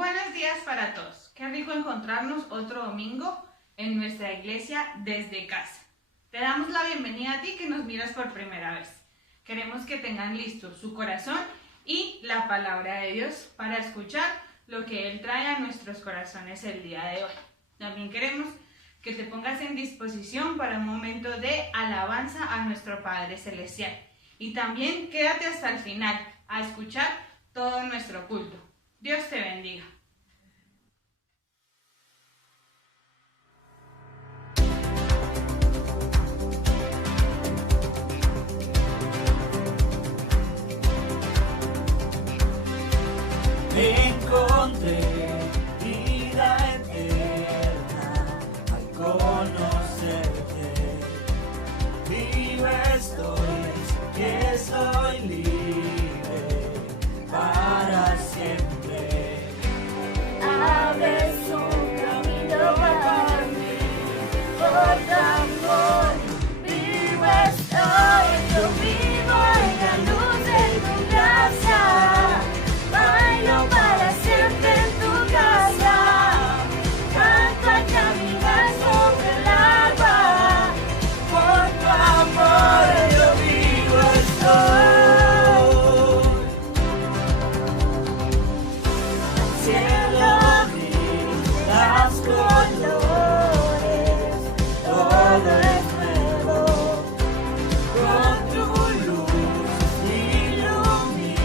Buenos días para todos. Qué rico encontrarnos otro domingo en nuestra iglesia desde casa. Te damos la bienvenida a ti que nos miras por primera vez. Queremos que tengan listo su corazón y la palabra de Dios para escuchar lo que Él trae a nuestros corazones el día de hoy. También queremos que te pongas en disposición para un momento de alabanza a nuestro Padre Celestial. Y también quédate hasta el final a escuchar todo nuestro culto. Dios te bendiga. Encontré vida eterna al conocerte. Vivo estoy, que soy libre para siempre. Abres un camino para mí, por tu amor. Vivo estoy, yo vivo en la luz de tu gracia. Bailo para siempre en tu casa, canto al caminar sobre el agua, por tu amor yo vivo estoy. El cielo vi las colores, todo es nuevo, con tu luz ilumina.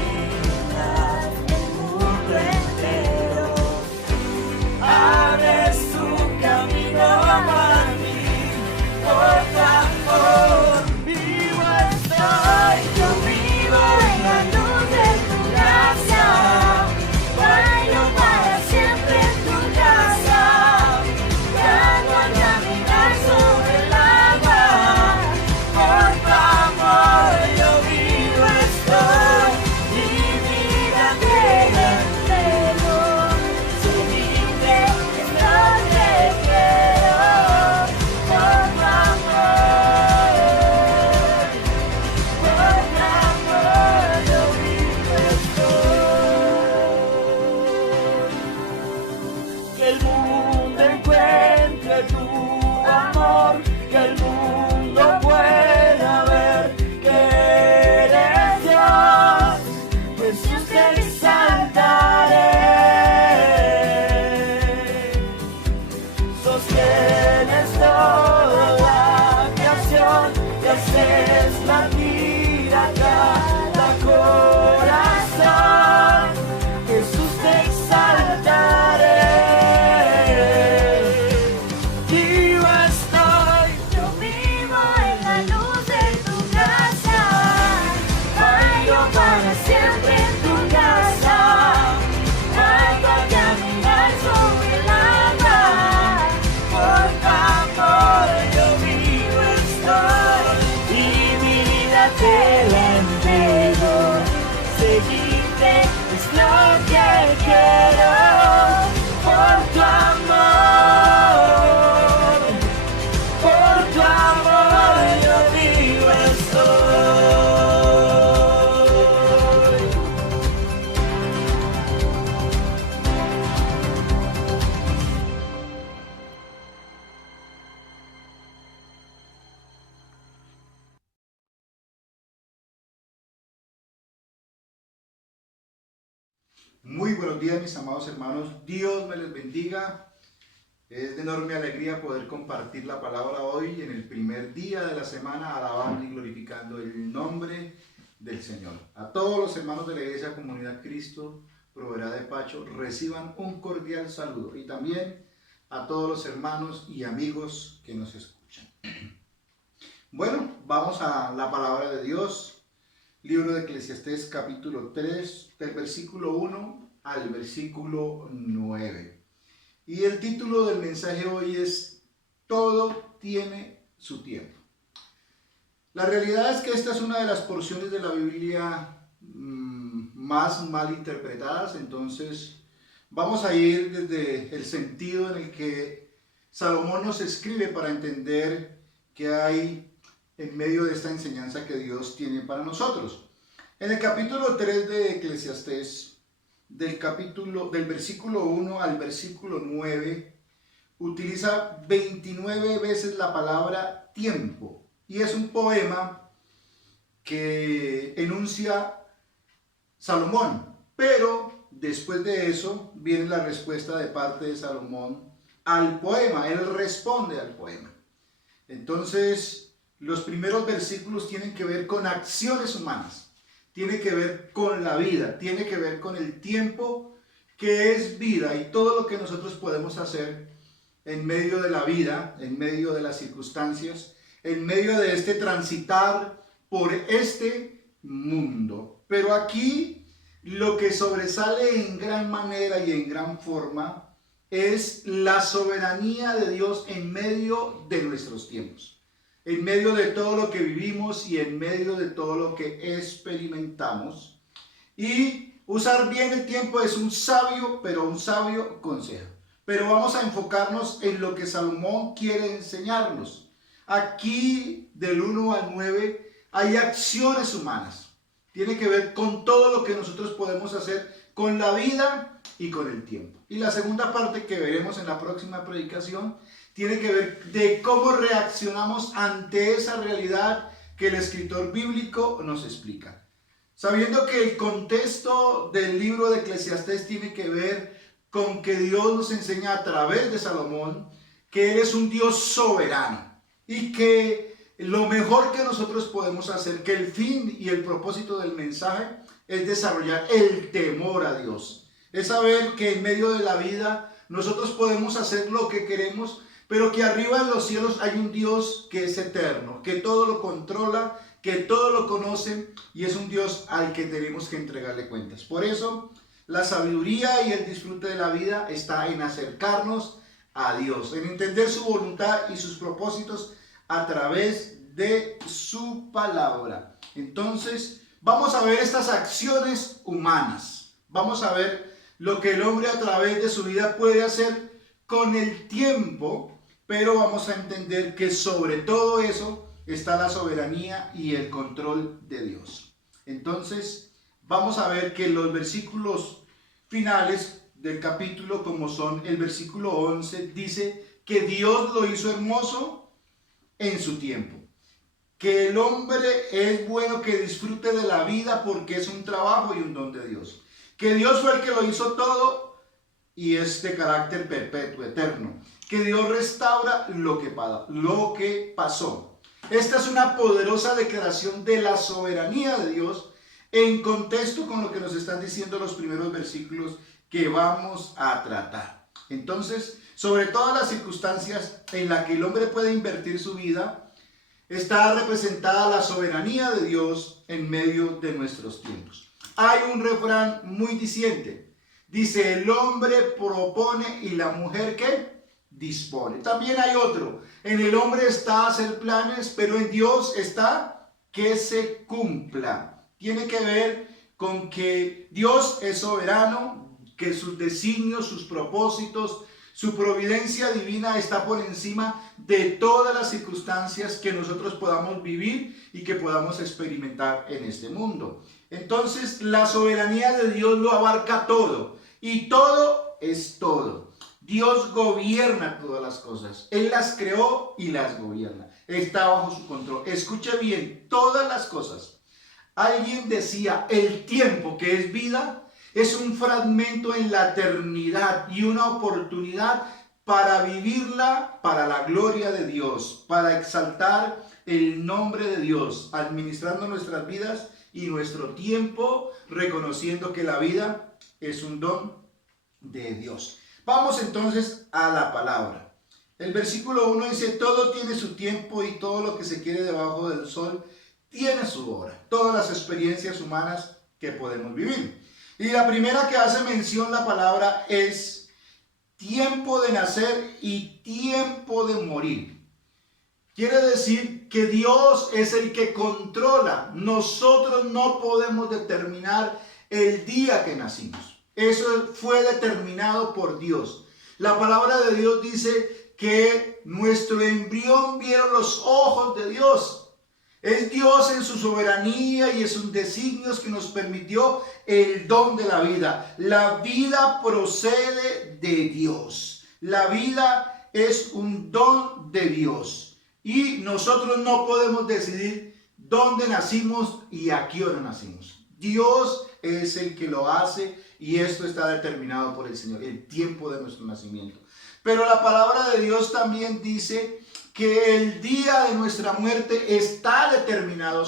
Abres un camino para mí, por tu amor. Vivo estoy, yo vivo en la luz de tu gracia. Bailo para siempre en tu casa, canto al caminar sobre el agua. Por tu amor yo vivo estoy, y vida te entrego. Seguirte es lo que quiero, por tu amor yo vivo estoy. Que el mundo encuentre tu amor, que el mundo pueda ver que eres Dios. Jesús, te exaltaré. Sostienes toda la creación y haces latir a cada corazón. Jesús, te exaltaré. Vivo estoy, yo vivo en la luz de tu gracia. Bailo para siempre en tu casa, canto al caminar sobre el agua. Por tu amor yo vivo estoy, y mi vida te la entrego. Seguirte es lo que quiero, por tu amor yo vivo estoy. Muy buenos días, mis amados hermanos. Dios me les bendiga. Es de enorme alegría poder compartir la palabra hoy en el primer día de la semana, alabando y glorificando el nombre del Señor. A todos los hermanos de la Iglesia Comunidad Cristo Proveerá de Pacho, reciban un cordial saludo. Y también a todos los hermanos y amigos que nos escuchan. Bueno, vamos a la palabra de Dios. Libro de Eclesiastés capítulo 3, del versículo 1 al versículo 9. Y el título del mensaje hoy es Todo tiene su tiempo. La realidad es que esta es una de las porciones de la Biblia más mal interpretadas, entonces vamos a ir desde el sentido en el que Salomón nos escribe para entender qué hay en medio de esta enseñanza que Dios tiene para nosotros. En el capítulo 3 de Eclesiastés del versículo 1 al versículo 9, utiliza 29 veces la palabra tiempo. Y es un poema que enuncia Salomón. Pero después de eso viene la respuesta de parte de Salomón al poema. Él responde al poema. Entonces, los primeros versículos tienen que ver con acciones humanas. Tiene que ver con la vida. Tiene que ver con el tiempo que es vida y todo lo que nosotros podemos hacer en medio de la vida, en medio de las circunstancias, en medio de este transitar por este mundo. Pero aquí lo que sobresale en gran manera y en gran forma es la soberanía de Dios en medio de nuestros tiempos, en medio de todo lo que vivimos y en medio de todo lo que experimentamos. Y usar bien el tiempo es un sabio, pero un sabio consejo. Pero vamos a enfocarnos en lo que Salomón quiere enseñarnos. Aquí, del 1 al 9, hay acciones humanas. Tiene que ver con todo lo que nosotros podemos hacer con la vida y con el tiempo. Y la segunda parte que veremos en la próxima predicación tiene que ver de cómo reaccionamos ante esa realidad que el escritor bíblico nos explica. Sabiendo que el contexto del libro de Eclesiastés tiene que ver con que Dios nos enseña a través de Salomón que Él es un Dios soberano y que lo mejor que nosotros podemos hacer, que el fin y el propósito del mensaje es desarrollar el temor a Dios. Es saber que en medio de la vida nosotros podemos hacer lo que queremos, pero que arriba en los cielos hay un Dios que es eterno, que todo lo controla, que todo lo conoce y es un Dios al que tenemos que entregarle cuentas. Por eso la sabiduría y el disfrute de la vida está en acercarnos a Dios, en entender su voluntad y sus propósitos a través de su palabra. Entonces, vamos a ver estas acciones humanas. Vamos a ver lo que el hombre a través de su vida puede hacer con el tiempo, pero vamos a entender que sobre todo eso está la soberanía y el control de Dios. Entonces, vamos a ver que los versículos finales del capítulo, como son el versículo 11, dice que Dios lo hizo hermoso en su tiempo. Que el hombre es bueno que disfrute de la vida porque es un trabajo y un don de Dios. Que Dios fue el que lo hizo todo y es de carácter perpetuo, eterno. Que Dios restaura lo que pasó. Esta es una poderosa declaración de la soberanía de Dios en contexto con lo que nos están diciendo los primeros versículos que vamos a tratar. Entonces, sobre todas las circunstancias en las que el hombre puede invertir su vida, está representada la soberanía de Dios en medio de nuestros tiempos. Hay un refrán muy diciente. Dice, el hombre propone y la mujer ¿qué? Dispone. También hay otro. En el hombre está hacer planes, pero en Dios está que se cumpla. Tiene que ver con que Dios es soberano, que sus designios, sus propósitos, su providencia divina está por encima de todas las circunstancias que nosotros podamos vivir y que podamos experimentar en este mundo. Entonces, la soberanía de Dios lo abarca todo y todo es todo. Dios gobierna todas las cosas. Él las creó y las gobierna. Está bajo su control. Escuche bien, todas las cosas. Alguien decía, el tiempo que es vida es un fragmento en la eternidad y una oportunidad para vivirla para la gloria de Dios, para exaltar el nombre de Dios, administrando nuestras vidas y nuestro tiempo, reconociendo que la vida es un don de Dios. Vamos entonces a la palabra. El versículo 1 dice, todo tiene su tiempo y todo lo que se quiere debajo del sol tiene su hora. Todas las experiencias humanas que podemos vivir. Y la primera que hace mención la palabra es tiempo de nacer y tiempo de morir. Quiere decir que Dios es el que controla. Nosotros no podemos determinar el día que nacimos. Eso fue determinado por Dios. La palabra de Dios dice que nuestro embrión vieron los ojos de Dios. Es Dios en su soberanía y en sus designios que nos permitió el don de la vida. La vida procede de Dios. La vida es un don de Dios. Y nosotros no podemos decidir dónde nacimos y a qué hora nacimos. Dios es el que lo hace y esto está determinado por el Señor, el tiempo de nuestro nacimiento. Pero la palabra de Dios también dice que el día de nuestra muerte está determinado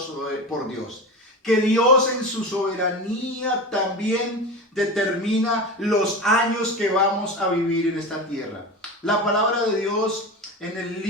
por Dios. Que Dios en su soberanía también determina los años que vamos a vivir en esta tierra. La palabra de Dios en el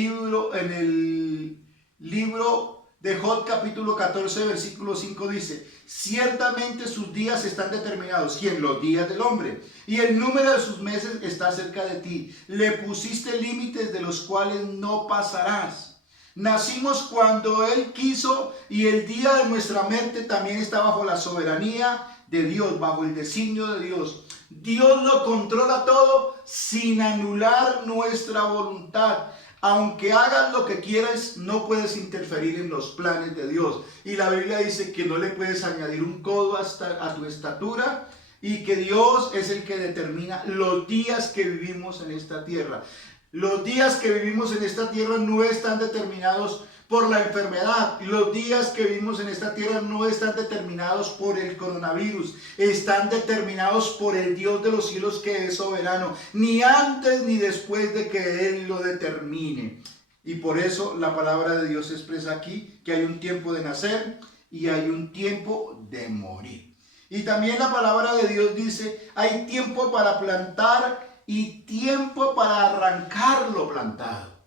libro de Job capítulo 14 versículo 5 dice: ciertamente sus días están determinados, ¿quién? Los días del hombre, y el número de sus meses está cerca de ti. Le pusiste límites de los cuales no pasarás. Nacimos cuando Él quiso y el día de nuestra muerte también está bajo la soberanía de Dios, bajo el designio de Dios. Dios lo controla todo sin anular nuestra voluntad. Aunque hagas lo que quieras, no puedes interferir en los planes de Dios. Y la Biblia dice que no le puedes añadir un codo a tu estatura y que Dios es el que determina los días que vivimos en esta tierra. Los días que vivimos en esta tierra no están determinados por la enfermedad. Los días que vivimos en esta tierra no están determinados por el coronavirus. Están determinados por el Dios de los cielos, que es soberano, ni antes ni después de que Él lo determine. Y por eso la palabra de Dios expresa aquí que hay un tiempo de nacer y hay un tiempo de morir. Y también la palabra de Dios dice: hay tiempo para plantar y tiempo para arrancar lo plantado.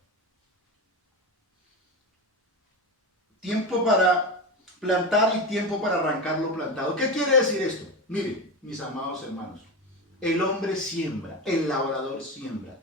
Tiempo para plantar y tiempo para arrancar lo plantado. ¿Qué quiere decir esto? Miren, mis amados hermanos, el hombre siembra, el labrador siembra,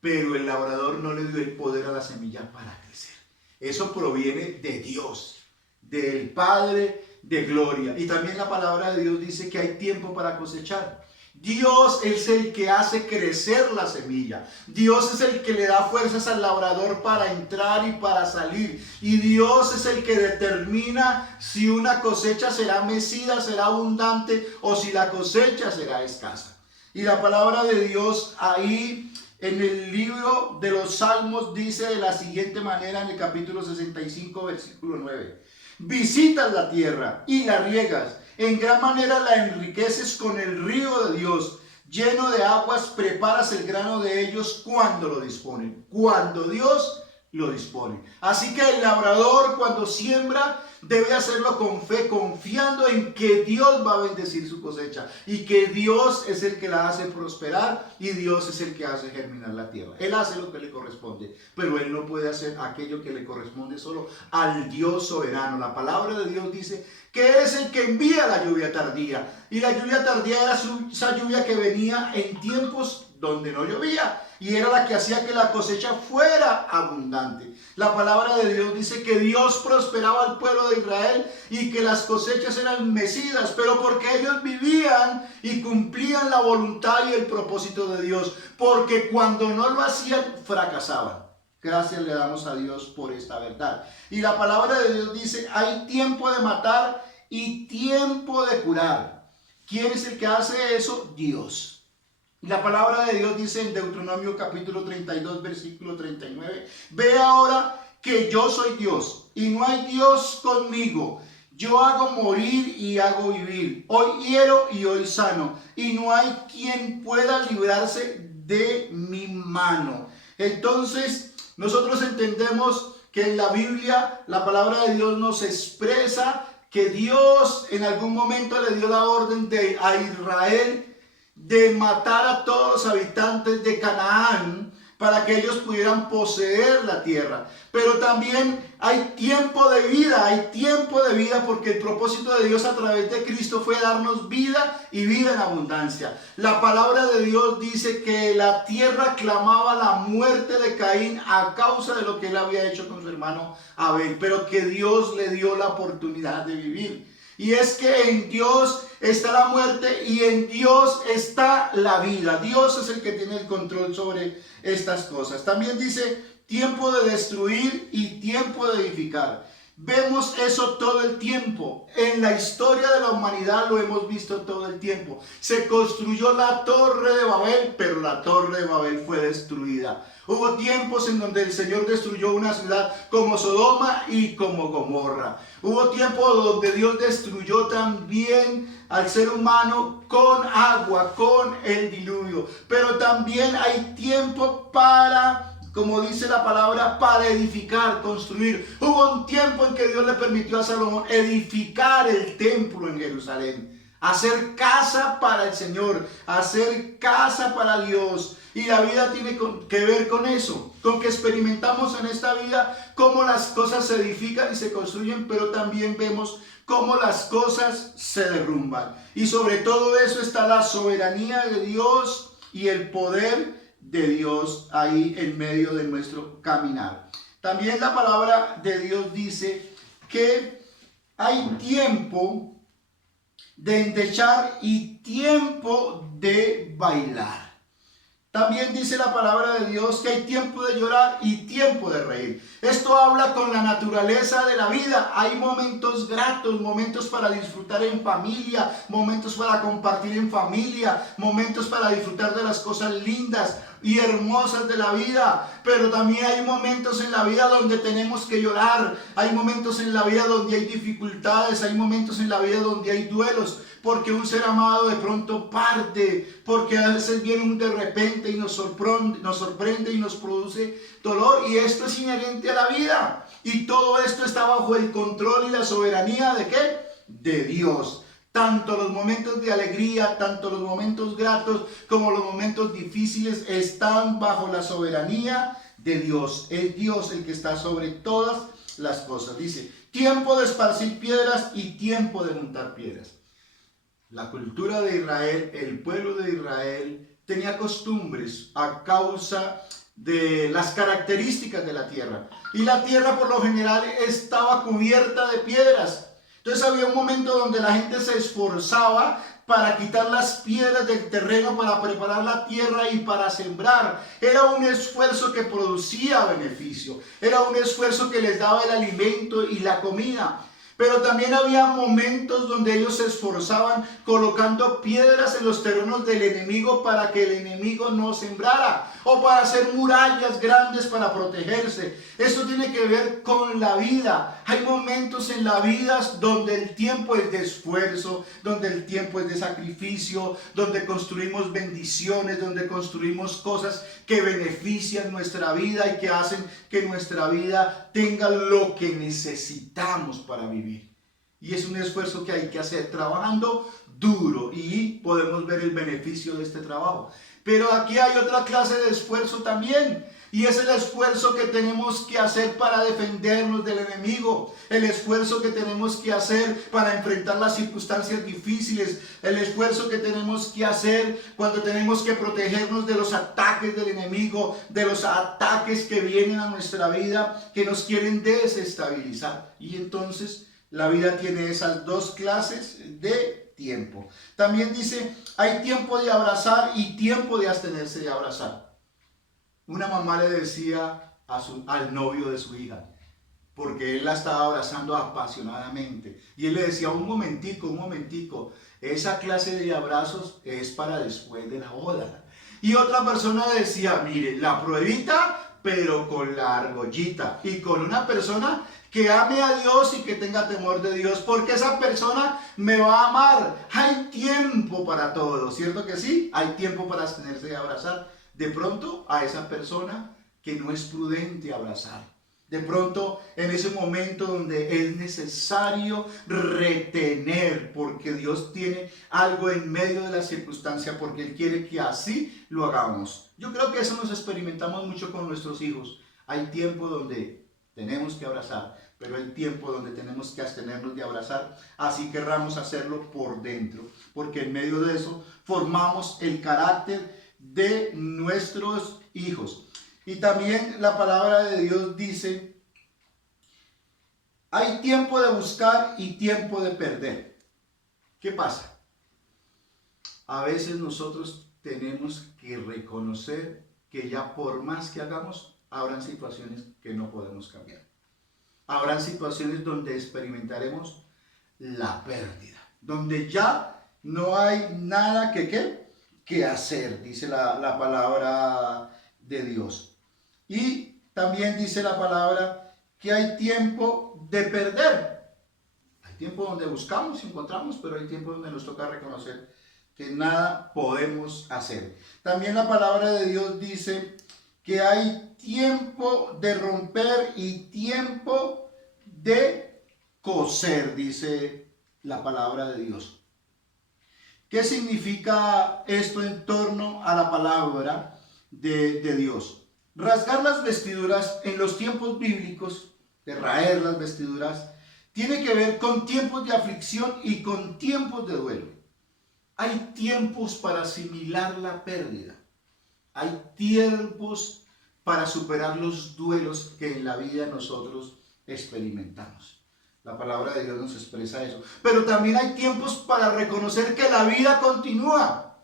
pero el labrador no le dio el poder a la semilla para crecer. Eso proviene de Dios, del Padre de gloria. Y también la palabra de Dios dice que hay tiempo para cosechar. Dios es el que hace crecer la semilla. Dios es el que le da fuerzas al labrador para entrar y para salir. Y Dios es el que determina si una cosecha será mecida, será abundante, o si la cosecha será escasa. Y la palabra de Dios ahí en el libro de los Salmos dice de la siguiente manera en el capítulo 65, versículo 9. Visitas la tierra y la riegas. En gran manera la enriqueces con el río de Dios. Lleno de aguas, preparas el grano de ellos cuando lo disponen. Cuando Dios lo dispone. Así que el labrador, cuando siembra, debe hacerlo con fe, confiando en que Dios va a bendecir su cosecha. Y que Dios es el que la hace prosperar y Dios es el que hace germinar la tierra. Él hace lo que le corresponde, pero Él no puede hacer aquello que le corresponde solo al Dios soberano. La palabra de Dios dice que es el que envía la lluvia tardía. Y la lluvia tardía era esa lluvia que venía en tiempos donde no llovía. Y era la que hacía que la cosecha fuera abundante. La palabra de Dios dice que Dios prosperaba al pueblo de Israel y que las cosechas eran mecidas, pero porque ellos vivían y cumplían la voluntad y el propósito de Dios. Porque cuando no lo hacían, fracasaban. Gracias le damos a Dios por esta verdad. Y la palabra de Dios dice: hay tiempo de matar y tiempo de curar. ¿Quién es el que hace eso? Dios. Y la palabra de Dios dice en Deuteronomio capítulo 32, versículo 39: ve ahora que yo soy Dios y no hay Dios conmigo. Yo hago morir y hago vivir. Hoy hiero y hoy sano. Y no hay quien pueda librarse de mi mano. Entonces, nosotros entendemos que en la Biblia la palabra de Dios nos expresa que Dios en algún momento le dio la orden a Israel de matar a todos los habitantes de Canaán para que ellos pudieran poseer la tierra. Pero también hay tiempo de vida porque el propósito de Dios a través de Cristo fue darnos vida y vida en abundancia. La palabra de Dios dice que la tierra clamaba la muerte de Caín a causa de lo que él había hecho con su hermano Abel, pero que Dios le dio la oportunidad de vivir. Y es que en Dios está la muerte y en Dios está la vida. Dios es el que tiene el control sobre estas cosas. También dice tiempo de destruir y tiempo de edificar. Vemos eso todo el tiempo. En la historia de la humanidad lo hemos visto todo el tiempo. Se construyó la Torre de Babel, pero la Torre de Babel fue destruida. Hubo tiempos en donde el Señor destruyó una ciudad como Sodoma y como Gomorra. Hubo tiempos donde Dios destruyó también al ser humano con agua, con el diluvio. Pero también hay tiempo para, como dice la palabra, para edificar, construir. Hubo un tiempo en que Dios le permitió a Salomón edificar el templo en Jerusalén. Hacer casa para el Señor, hacer casa para Dios. Y la vida tiene que ver con eso, con que experimentamos en esta vida cómo las cosas se edifican y se construyen, pero también vemos cómo las cosas se derrumban. Y sobre todo eso está la soberanía de Dios y el poder de Dios ahí en medio de nuestro caminar. También la palabra de Dios dice que hay tiempo de endechar y tiempo de bailar. También dice la palabra de Dios que hay tiempo de llorar y tiempo de reír. Esto habla con la naturaleza de la vida. Hay momentos gratos, momentos para disfrutar en familia, momentos para compartir en familia, momentos para disfrutar de las cosas lindas y hermosas de la vida. Pero también hay momentos en la vida donde tenemos que llorar. Hay momentos en la vida donde hay dificultades. Hay momentos en la vida donde hay duelos. Porque un ser amado de pronto parte, porque a veces viene un de repente y nos sorprende y nos produce dolor, y esto es inherente a la vida, y todo esto está bajo el control y la soberanía ¿de qué? De Dios. Tanto los momentos de alegría, tanto los momentos gratos como los momentos difíciles están bajo la soberanía de Dios. Es Dios el que está sobre todas las cosas. Dice, tiempo de esparcir piedras y tiempo de montar piedras. La cultura de Israel, el pueblo de Israel, tenía costumbres a causa de las características de la tierra. Y la tierra por lo general estaba cubierta de piedras. Entonces había un momento donde la gente se esforzaba para quitar las piedras del terreno, para preparar la tierra y para sembrar. Era un esfuerzo que producía beneficio. Era un esfuerzo que les daba el alimento y la comida. Pero también había momentos donde ellos se esforzaban colocando piedras en los terrenos del enemigo para que el enemigo no sembrara, o para hacer murallas grandes para protegerse. Eso tiene que ver con la vida. Hay momentos en la vida donde el tiempo es de esfuerzo, donde el tiempo es de sacrificio, donde construimos bendiciones, donde construimos cosas que benefician nuestra vida y que hacen que nuestra vida tenga lo que necesitamos para vivir. Y es un esfuerzo que hay que hacer trabajando duro, y podemos ver el beneficio de este trabajo. Pero aquí hay otra clase de esfuerzo también, y es el esfuerzo que tenemos que hacer para defendernos del enemigo, el esfuerzo que tenemos que hacer para enfrentar las circunstancias difíciles, el esfuerzo que tenemos que hacer cuando tenemos que protegernos de los ataques del enemigo, de los ataques que vienen a nuestra vida, que nos quieren desestabilizar. Y entonces la vida tiene esas dos clases de tiempo. También dice, hay tiempo de abrazar y tiempo de abstenerse de abrazar. Una mamá le decía al novio de su hija, porque él la estaba abrazando apasionadamente, y él le decía, un momentico, esa clase de abrazos es para después de la boda. Y otra persona decía, mire, la pruebita, pero con la argollita, y con una persona que ame a Dios y que tenga temor de Dios, porque esa persona me va a amar. Hay tiempo para todo, ¿cierto que sí? Hay tiempo para abstenerse de abrazar. De pronto a esa persona que no es prudente abrazar. De pronto en ese momento donde es necesario retener, porque Dios tiene algo en medio de la circunstancia, porque Él quiere que así lo hagamos. Yo creo que eso nos experimentamos mucho con nuestros hijos. Hay tiempo donde tenemos que abrazar, pero hay tiempo donde tenemos que abstenernos de abrazar, así querramos hacerlo por dentro, porque en medio de eso formamos el carácter de nuestros hijos. Y también la palabra de Dios dice, hay tiempo de buscar y tiempo de perder. ¿Qué pasa? A veces nosotros tenemos que reconocer que ya por más que hagamos, habrán situaciones que no podemos cambiar. habrán situaciones donde experimentaremos la pérdida, donde ya no hay nada que hacer, dice la palabra de Dios. Y también dice la palabra que hay tiempo de perder. Hay tiempo donde buscamos y encontramos, pero hay tiempo donde nos toca reconocer que nada podemos hacer. También la palabra de Dios dice que hay tiempo de romper y tiempo de coser, dice la palabra de Dios. ¿Qué significa esto en torno a la palabra de Dios? Rasgar las vestiduras en los tiempos bíblicos, de raer las vestiduras, tiene que ver con tiempos de aflicción y con tiempos de duelo. Hay tiempos para asimilar la pérdida. Hay tiempos para superar los duelos que en la vida nosotros experimentamos. La palabra de Dios nos expresa eso. Pero también hay tiempos para reconocer que la vida continúa,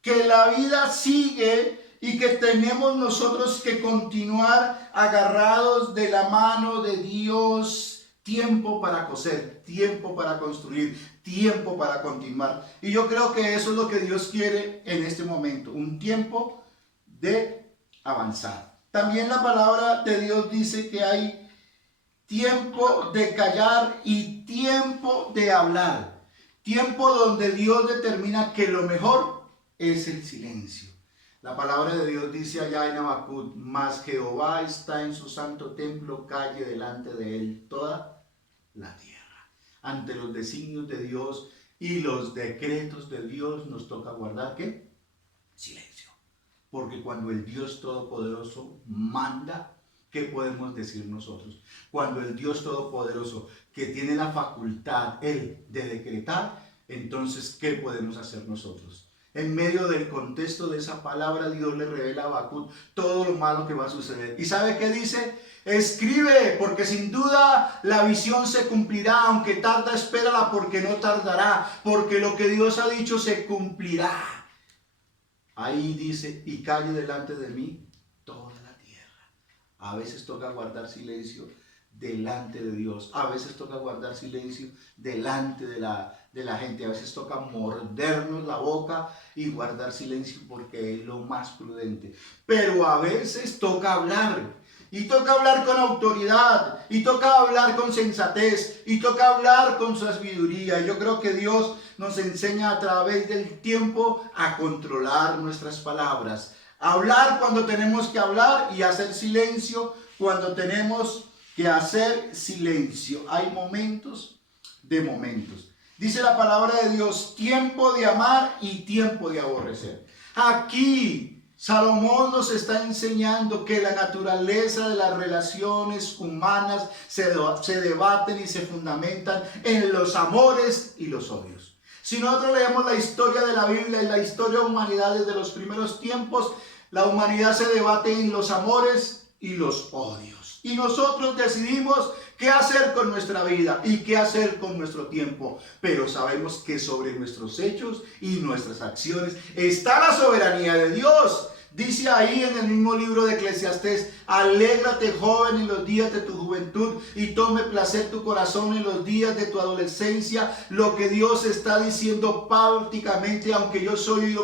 que la vida sigue y que tenemos nosotros que continuar agarrados de la mano de Dios. Tiempo para coser, tiempo para construir, tiempo para continuar. Y yo creo que eso es lo que Dios quiere en este momento, un tiempo de avanzar. También la palabra de Dios dice que hay tiempo de callar y tiempo de hablar. Tiempo donde Dios determina que lo mejor es el silencio. La palabra de Dios dice allá en Habacuc: mas Jehová está en su santo templo, calle delante de él toda la tierra. Ante los designios de Dios y los decretos de Dios nos toca guardar ¿qué? Silencio. Porque cuando el Dios Todopoderoso manda, ¿qué podemos decir nosotros? Cuando el Dios Todopoderoso, que tiene la facultad, Él, de decretar, entonces, ¿qué podemos hacer nosotros? En medio del contexto de esa palabra, Dios le revela a Habacuc todo lo malo que va a suceder. ¿Y sabe qué dice? Escribe, porque sin duda la visión se cumplirá, aunque tarda, espérala, porque no tardará, porque lo que Dios ha dicho se cumplirá. Ahí dice: y calle delante de mí toda la tierra. A veces toca guardar silencio delante de Dios, a veces toca guardar silencio delante de la gente, a veces toca mordernos la boca y guardar silencio porque es lo más prudente, pero a veces toca hablar, y toca hablar con autoridad, y toca hablar con sensatez, y toca hablar con sabiduría. Yo creo que Dios nos enseña a través del tiempo a controlar nuestras palabras, a hablar cuando tenemos que hablar y hacer silencio cuando tenemos que hacer silencio. Hay momentos de momentos. Dice la palabra de Dios: tiempo de amar y tiempo de aborrecer. Aquí Salomón nos está enseñando que la naturaleza de las relaciones humanas se debaten y se fundamentan en los amores y los odios. Si nosotros leemos la historia de la Biblia y la historia de la humanidad desde los primeros tiempos, la humanidad se debate en los amores y los odios. Y nosotros decidimos qué hacer con nuestra vida y qué hacer con nuestro tiempo. Pero sabemos que sobre nuestros hechos y nuestras acciones está la soberanía de Dios. Dice ahí en el mismo libro de Eclesiastés: alégrate, joven, en los días de tu juventud, y tome placer tu corazón en los días de tu adolescencia. Lo que Dios está diciendo prácticamente: aunque yo soy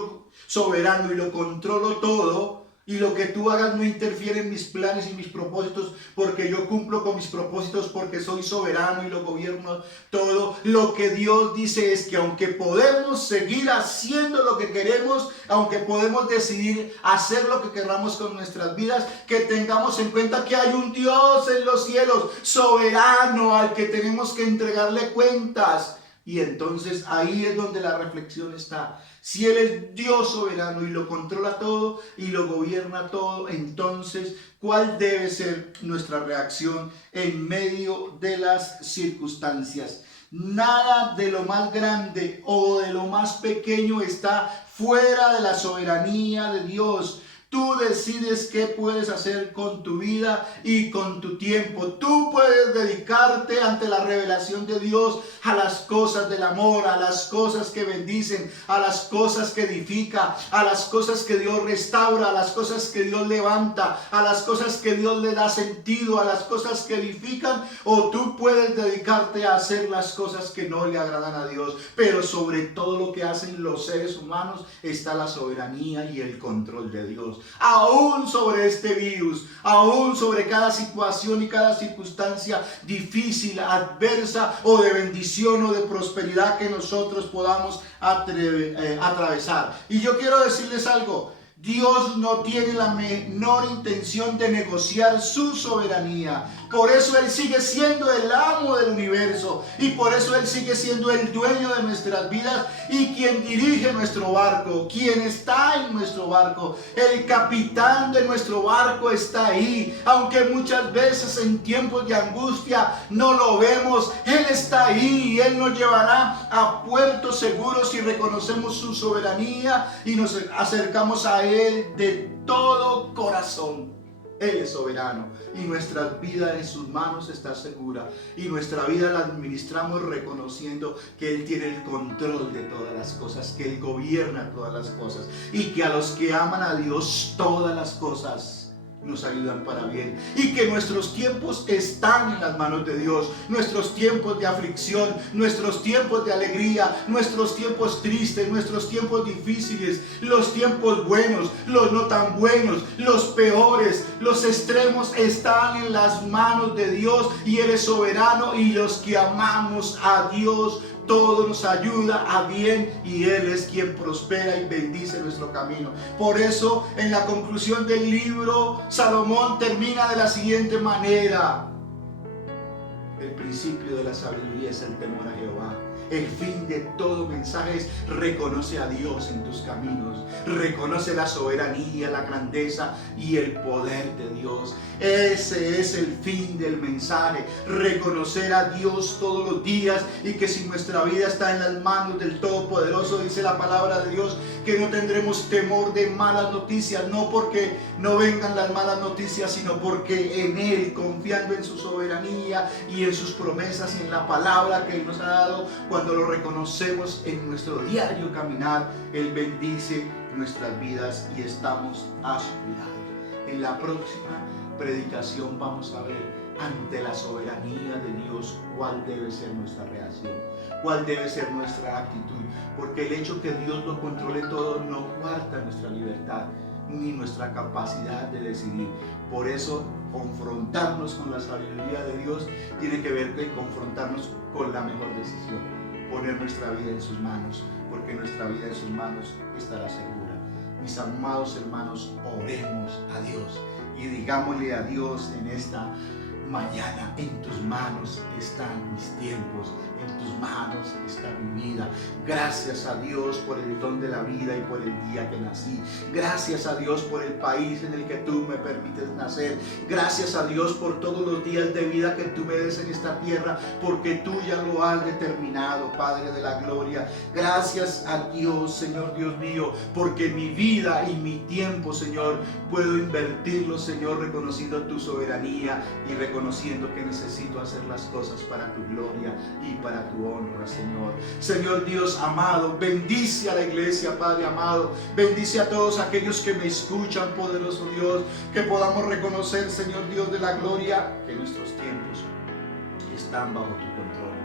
soberano y lo controlo todo, y lo que tú hagas no interfiere en mis planes y mis propósitos, porque yo cumplo con mis propósitos, porque soy soberano y lo gobierno todo. Lo que Dios dice es que aunque podemos seguir haciendo lo que queremos, aunque podemos decidir hacer lo que queramos con nuestras vidas, que tengamos en cuenta que hay un Dios en los cielos, soberano, al que tenemos que entregarle cuentas. Y entonces ahí es donde la reflexión está. Si Él es Dios soberano y lo controla todo y lo gobierna todo, entonces, ¿cuál debe ser nuestra reacción en medio de las circunstancias? Nada de lo más grande o de lo más pequeño está fuera de la soberanía de Dios. Tú decides qué puedes hacer con tu vida y con tu tiempo. Tú puedes dedicarte ante la revelación de Dios a las cosas del amor, a las cosas que bendicen, a las cosas que edifican, a las cosas que Dios restaura, a las cosas que Dios levanta, a las cosas que Dios le da sentido, a las cosas que edifican. O tú puedes dedicarte a hacer las cosas que no le agradan a Dios. Pero sobre todo lo que hacen los seres humanos está la soberanía y el control de Dios. Aún sobre este virus, aún sobre cada situación y cada circunstancia difícil, adversa o de bendición o de prosperidad que nosotros podamos atravesar. Y yo quiero decirles algo: Dios no tiene la menor intención de negociar su soberanía. Por eso Él sigue siendo el amo del universo. Y por eso Él sigue siendo el dueño de nuestras vidas y quien dirige nuestro barco, quien está en nuestro barco. El capitán de nuestro barco está ahí. Aunque muchas veces en tiempos de angustia no lo vemos, Él está ahí y Él nos llevará a puertos seguros si reconocemos su soberanía y nos acercamos a Él de todo corazón. Él es soberano y nuestra vida en sus manos está segura, y nuestra vida la administramos reconociendo que Él tiene el control de todas las cosas, que Él gobierna todas las cosas, y que a los que aman a Dios todas las cosas nos ayudan para bien, y que nuestros tiempos están en las manos de Dios. Nuestros tiempos de aflicción, nuestros tiempos de alegría, nuestros tiempos tristes, nuestros tiempos difíciles, los tiempos buenos, los no tan buenos, los peores, los extremos están en las manos de Dios, y Él es soberano, y los que amamos a Dios todo nos ayuda a bien, y Él es quien prospera y bendice nuestro camino. Por eso, en la conclusión del libro, Salomón termina de la siguiente manera: el principio de la sabiduría es el temor a Jehová. El fin de todo mensaje es: reconoce a Dios en tus caminos, reconoce la soberanía, la grandeza y el poder de Dios. Ese es el fin del mensaje: reconocer a Dios todos los días, y que si nuestra vida está en las manos del Todopoderoso, dice la palabra de Dios, que no tendremos temor de malas noticias, no porque no vengan las malas noticias, sino porque en Él, confiando en su soberanía y en sus promesas y en la palabra que Él nos ha dado, cuando lo reconocemos en nuestro diario caminar, Él bendice nuestras vidas y estamos a su cuidado. En la próxima predicación vamos a ver, ante la soberanía de Dios, cuál debe ser nuestra reacción, cuál debe ser nuestra actitud, porque el hecho que Dios lo controle todo no cuarta nuestra libertad ni nuestra capacidad de decidir. Por eso, confrontarnos con la sabiduría de Dios tiene que ver con confrontarnos con la mejor decisión: poner nuestra vida en sus manos, porque nuestra vida en sus manos estará segura. Mis amados hermanos, oremos a Dios y digámosle a Dios en esta mañana: en tus manos están mis tiempos, en tus manos está mi vida. Gracias a Dios por el don de la vida y por el día que nací. Gracias a Dios por el país en el que tú me permites nacer. Gracias a Dios por todos los días de vida que tú me des en esta tierra, porque tú ya lo has determinado, Padre de la gloria. Gracias a Dios, Señor Dios mío, porque mi vida y mi tiempo, Señor, puedo invertirlo, Señor, reconociendo tu soberanía y reconociendo que necesito hacer las cosas para tu gloria y para tu honra, Señor. Señor Dios amado, bendice a la iglesia, Padre amado. Bendice a todos aquellos que me escuchan, poderoso Dios. Que podamos reconocer, Señor Dios de la gloria, que nuestros tiempos están bajo tu control,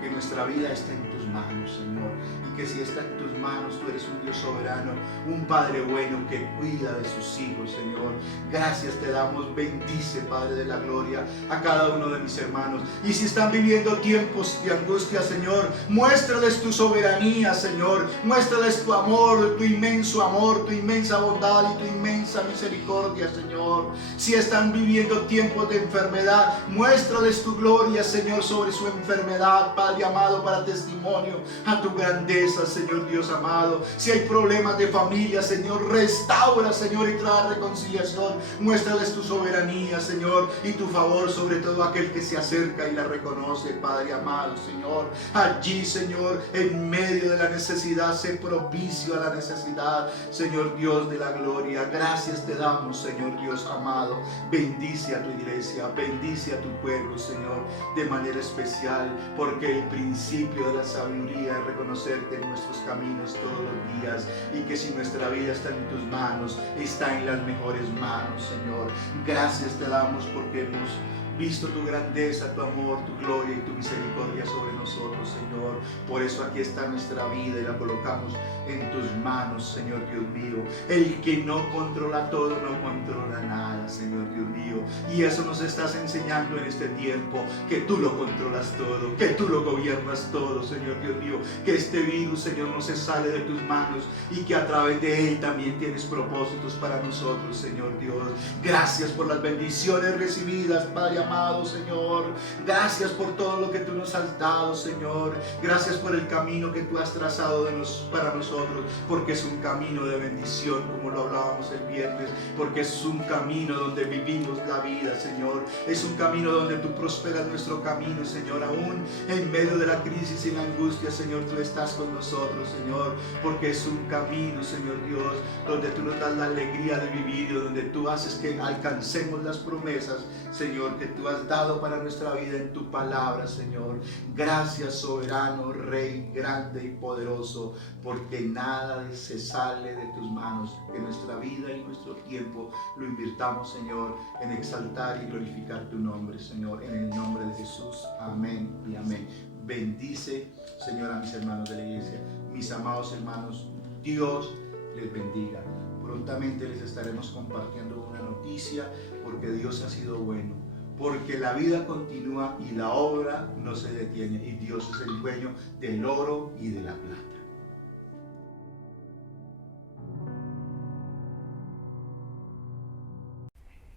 que nuestra vida está en tus manos, Señor, y que si está en tus manos, tú eres un Dios soberano, un Padre bueno que cuida de sus hijos, Señor. Gracias te damos. Bendice, Padre de la gloria, a cada uno de mis hermanos, y si están viviendo tiempos de angustia, Señor, muéstrales tu soberanía, Señor. Muéstrales tu amor, tu inmenso amor, tu inmensa bondad y tu inmensa misericordia, Señor. Si están viviendo tiempos de enfermedad, muéstrales tu gloria, Señor, sobre su enfermedad, Padre amado, para testimonio testimonio a tu grandeza, Señor Dios amado. Si hay problemas de familia, Señor, restaura, Señor, y trae reconciliación. Muéstrales tu soberanía, Señor, y tu favor sobre todo aquel que se acerca y la reconoce, Padre amado, Señor. Allí, Señor, en medio de la necesidad, sé propicio a la necesidad, Señor Dios de la gloria. Gracias te damos, Señor Dios amado. Bendice a tu iglesia, bendice a tu pueblo, Señor, de manera especial, porque el principio de la sabiduría es reconocerte en nuestros caminos todos los días, y que si nuestra vida está en tus manos, está en las mejores manos, Señor. Gracias te damos porque hemos visto tu grandeza, tu amor, tu gloria y tu misericordia sobre nosotros, Señor. Por eso aquí está nuestra vida y la colocamos en tus manos, Señor Dios mío. El que no controla todo, no controla nada, Señor Dios mío. Y eso nos estás enseñando en este tiempo, que tú lo controlas todo, que tú lo gobiernas todo, Señor Dios mío. Que este virus, Señor, no se sale de tus manos y que a través de él también tienes propósitos para nosotros, Señor Dios. Gracias por las bendiciones recibidas, Padre amado, Señor. Gracias por todo lo que tú nos has dado, Señor. Gracias por el camino que tú has trazado para nosotros, porque es un camino de bendición, como lo hablábamos el viernes, porque es un camino donde vivimos la vida, Señor. Es un camino donde tú prosperas nuestro camino, Señor. Aún en medio de la crisis y la angustia, Señor, tú estás con nosotros, Señor, porque es un camino, Señor Dios, donde tú nos das la alegría de vivir, donde tú haces que alcancemos las promesas, Señor, que tú has dado para nuestra vida en tu palabra, Señor. Gracias, soberano, Rey, grande y poderoso, porque nada se sale de tus manos. Que nuestra vida y nuestro tiempo lo invirtamos, Señor, en exaltar y glorificar tu nombre, Señor, en el nombre de Jesús. Amén y amén. Bendice, Señor, a mis hermanos de la iglesia, mis amados hermanos. Dios les bendiga. Prontamente les estaremos compartiendo una noticia, porque Dios ha sido bueno, porque la vida continúa y la obra no se detiene, y Dios es el dueño del oro y de la plata.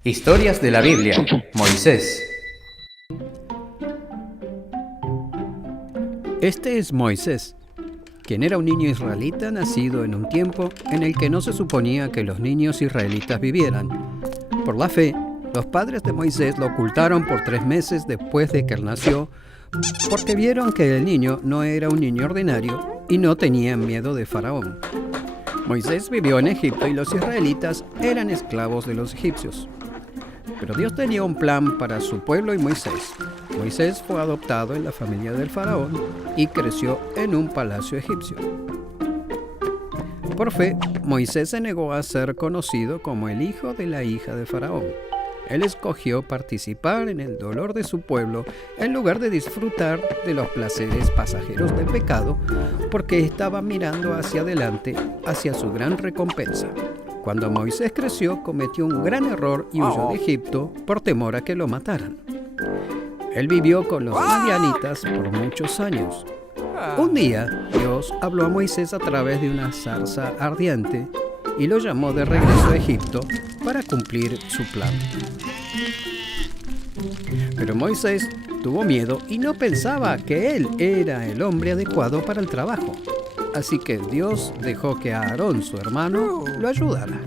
Historias de la Biblia. Moisés. Este es Moisés, quien era un niño israelita nacido en un tiempo en el que no se suponía que los niños israelitas vivieran. Por la fe, los padres de Moisés lo ocultaron por 3 meses después de que él nació, porque vieron que el niño no era un niño ordinario y no tenían miedo de Faraón. Moisés vivió en Egipto y los israelitas eran esclavos de los egipcios. Pero Dios tenía un plan para su pueblo y Moisés. Moisés fue adoptado en la familia del faraón y creció en un palacio egipcio. Por fe, Moisés se negó a ser conocido como el hijo de la hija de faraón. Él escogió participar en el dolor de su pueblo en lugar de disfrutar de los placeres pasajeros del pecado, porque estaba mirando hacia adelante, hacia su gran recompensa. Cuando Moisés creció, cometió un gran error y huyó de Egipto por temor a que lo mataran. Él vivió con los madianitas por muchos años. Un día, Dios habló a Moisés a través de una zarza ardiente y lo llamó de regreso a Egipto para cumplir su plan. Pero Moisés tuvo miedo y no pensaba que él era el hombre adecuado para el trabajo. Así que Dios dejó que Aarón, su hermano, lo ayudara.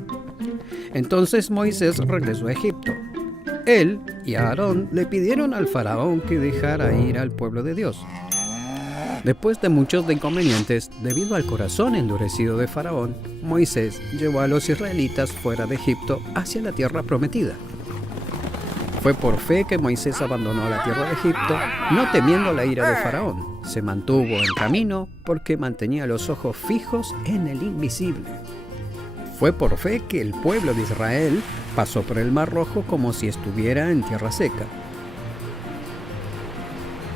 Entonces Moisés regresó a Egipto. Él y Aarón le pidieron al faraón que dejara ir al pueblo de Dios. Después de muchos inconvenientes, debido al corazón endurecido de Faraón, Moisés llevó a los israelitas fuera de Egipto hacia la tierra prometida. Fue por fe que Moisés abandonó la tierra de Egipto, no temiendo la ira de Faraón. Se mantuvo en camino porque mantenía los ojos fijos en el invisible. Fue por fe que el pueblo de Israel pasó por el Mar Rojo como si estuviera en tierra seca.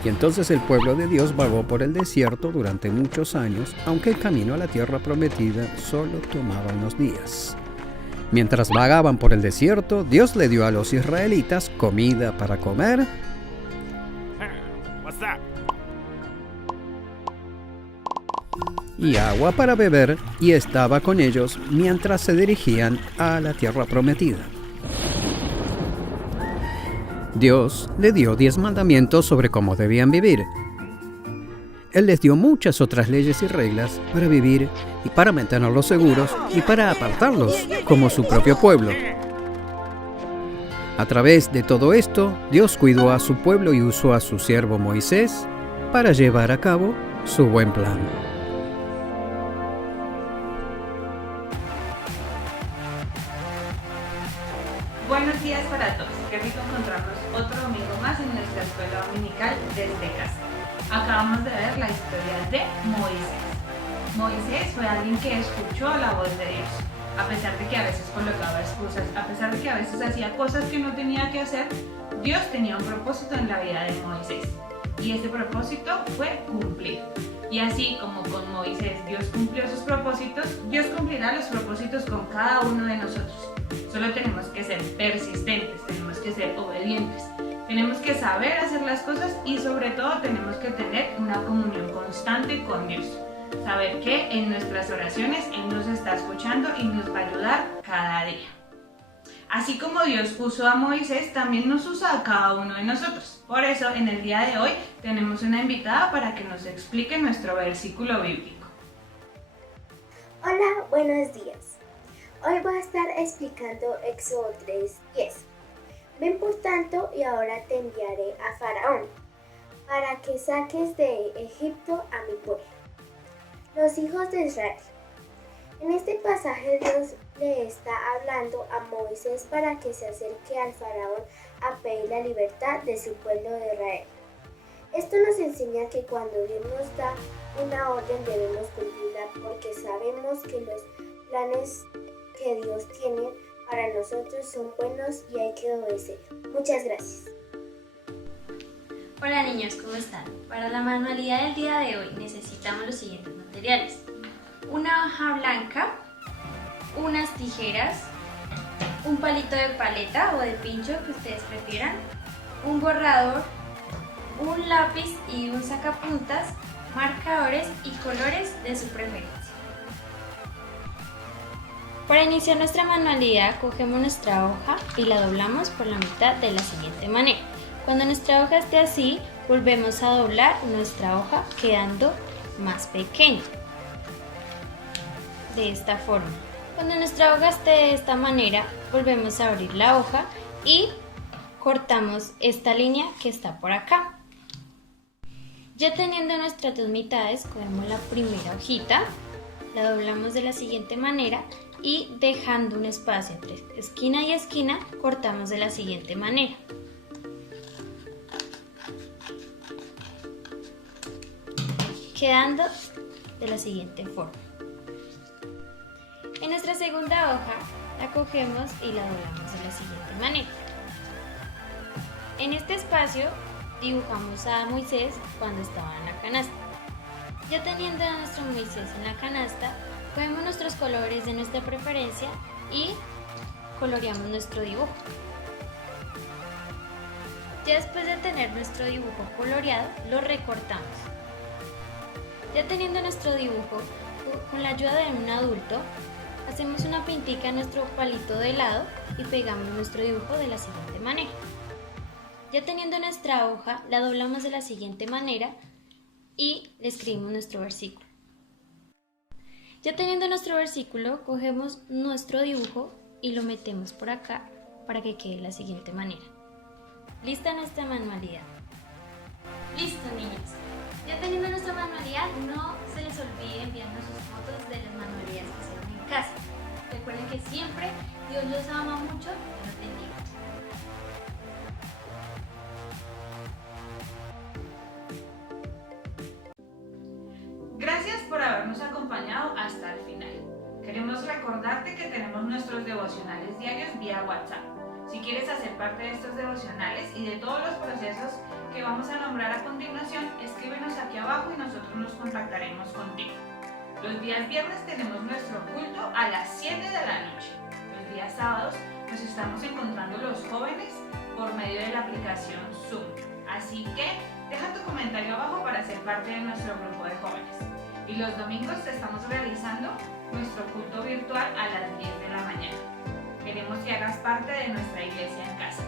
Y entonces el pueblo de Dios vagó por el desierto durante muchos años, aunque el camino a la tierra prometida solo tomaba unos días. Mientras vagaban por el desierto, Dios le dio a los israelitas comida para comer y agua para beber, y estaba con ellos mientras se dirigían a la tierra prometida. Dios le dio 10 mandamientos sobre cómo debían vivir. Él les dio muchas otras leyes y reglas para vivir y para mantenerlos seguros y para apartarlos como su propio pueblo. A través de todo esto, Dios cuidó a su pueblo y usó a su siervo Moisés para llevar a cabo su buen plan. Buenos días para todos. Qué rico encontrarnos otro domingo más en nuestra escuela dominical desde casa. Acabamos de ver la historia de Moisés. Moisés fue alguien que escuchó la voz de Dios. A pesar de que a veces colocaba excusas, a pesar de que a veces hacía cosas que no tenía que hacer, Dios tenía un propósito en la vida de Moisés. Y ese propósito fue cumplir. Y así como con Moisés Dios cumplió sus propósitos, Dios cumplirá los propósitos con cada uno de nosotros. Solo tenemos que ser persistentes, tenemos que ser obedientes, tenemos que saber hacer las cosas y sobre todo tenemos que tener una comunión constante con Dios. Saber que en nuestras oraciones Él nos está escuchando y nos va a ayudar cada día. Así como Dios usó a Moisés, también nos usa a cada uno de nosotros. Por eso, en el día de hoy, tenemos una invitada para que nos explique nuestro versículo bíblico. Hola, buenos días. Hoy voy a estar explicando Éxodo 3:10. Ven por tanto y ahora te enviaré a Faraón, para que saques de Egipto a mi pueblo, los hijos de Israel. En este pasaje Dios le está hablando a Moisés para que se acerque al Faraón a pedir la libertad de su pueblo de Israel. Esto nos enseña que cuando Dios nos da una orden debemos cumplirla porque sabemos que los planes que Dios tiene para nosotros son buenos y hay que obedecer. Muchas gracias. Hola niños, ¿cómo están? Para la manualidad del día de hoy necesitamos los siguientes materiales: una hoja blanca, unas tijeras, un palito de paleta o de pincho que ustedes prefieran, un borrador, un lápiz y un sacapuntas, marcadores y colores de su preferencia. Para iniciar nuestra manualidad, cogemos nuestra hoja y la doblamos por la mitad de la siguiente manera. Cuando nuestra hoja esté así, volvemos a doblar nuestra hoja quedando más pequeña. De esta forma. Cuando nuestra hoja esté de esta manera, volvemos a abrir la hoja y cortamos esta línea que está por acá. Ya teniendo nuestras dos mitades, cogemos la primera hojita, la doblamos de la siguiente manera y dejando un espacio entre esquina y esquina, cortamos de la siguiente manera. Quedando de la siguiente forma. En nuestra segunda hoja la cogemos y la doblamos de la siguiente manera. En este espacio dibujamos a Moisés cuando estaba en la canasta. Ya teniendo a nuestro Moisés en la canasta, cogemos nuestros colores de nuestra preferencia y coloreamos nuestro dibujo. Ya después de tener nuestro dibujo coloreado, lo recortamos. Ya teniendo nuestro dibujo, con la ayuda de un adulto, hacemos una pintica en nuestro palito de helado y pegamos nuestro dibujo de la siguiente manera. Ya teniendo nuestra hoja, la doblamos de la siguiente manera y le escribimos nuestro versículo. Ya teniendo nuestro versículo, cogemos nuestro dibujo y lo metemos por acá para que quede de la siguiente manera. ¿Lista nuestra manualidad? Listo, niños. Ya teniendo nuestra manualidad, no se les olvide enviarnos sus fotos de las manualidades que hicieron en casa. Recuerden que siempre Dios los ama mucho y los bendiga. Gracias por habernos acompañado hasta el final. Queremos recordarte que tenemos nuestros devocionales diarios vía WhatsApp. Si quieres hacer parte de estos devocionales y de todos los procesos que vamos a nombrar a continuación, escríbenos aquí abajo y nosotros nos contactaremos contigo. Los días viernes tenemos nuestro culto a las 7 de la noche. Los días sábados nos estamos encontrando los jóvenes por medio de la aplicación Zoom. Así que deja tu comentario abajo para ser parte de nuestro grupo de jóvenes. Y los domingos estamos realizando nuestro culto virtual a las 10 de la mañana. Queremos que hagas parte de nuestra iglesia en casa.